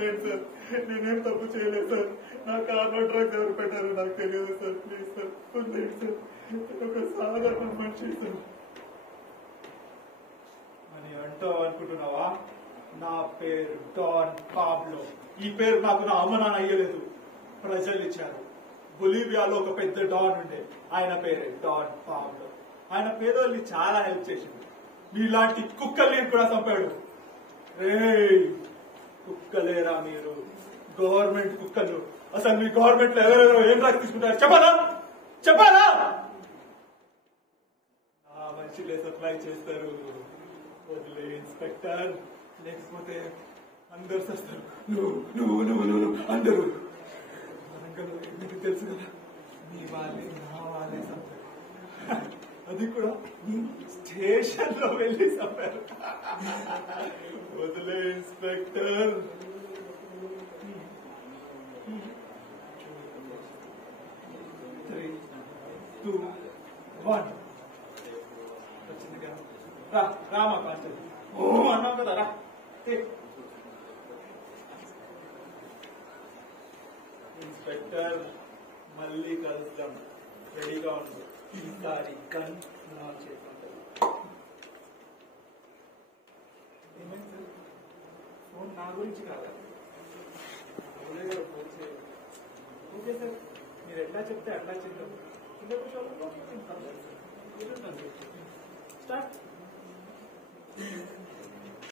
వదిలేండి సార్, నేనేం తప్పు చేయలేదు సార్. నా కార్లో డ్రగ్స్ ఎవరు పెట్టారో నాకు తెలియదు సార్. ప్లీజ్ సార్ వదిలేండి సార్, ఒక సాధారణ మనిషి సార్. అని అంటావు అనుకుంటున్నావా? నా పేరు డాన్ పాబ్లో. ఈ పేరు నాకు నా అమ్మ నాన్న అయ్యలేదు, ప్రజలు ఇచ్చారు. బొలీవియాలో ఒక పెద్ద డాన్ ఉండే, ఆయన పేరే డాన్ పాబ్లో. ఆయన పేదోళ్ళని చాలా హెల్ప్ చేసింది. మీలాంటి కుక్కల్ని కూడా చంపాడు. కుక్కలేరా మీరు? గవర్నమెంట్ కుక్కలు. అసలు మీ గవర్నమెంట్ లో ఎవరెవరో ఏం రాసి తీసుకుంటారు చెప్పాలా? చెప్పాలా? నా మనుషులే సప్లై చేస్తారు. వదిలే ఇన్స్పెక్టర్, లేకపోతే అందరు చేస్తారు. నువ్వు అందరూ మీకు తెలుసు కదా, మీ వాళ్ళే నా వాళ్ళే చంపారు. అది కూడా స్టేషన్ లో వెళ్ళి చంపారు. వదిలే ఇన్స్పెక్టర్. 3, 2, 1 వచ్చిందిగా. రామా కాన్స్టేబుల్. ఓ అన్నావు కదా, రా. ఇన్స్పెక్టర్, మళ్ళీ కలుద్దాం, రెడీగా ఉంది. ఈసారి గన్ నా చేస్తుంటారు. ఏమైంది సార్? ఫోన్ నా గురించి కాదా? ఫోన్ చేయాలి. ఓకే సార్, మీరు ఎట్లా చెప్తే అట్లా చేద్దాం. కింద కూర్చోవాలి. స్టార్ట్.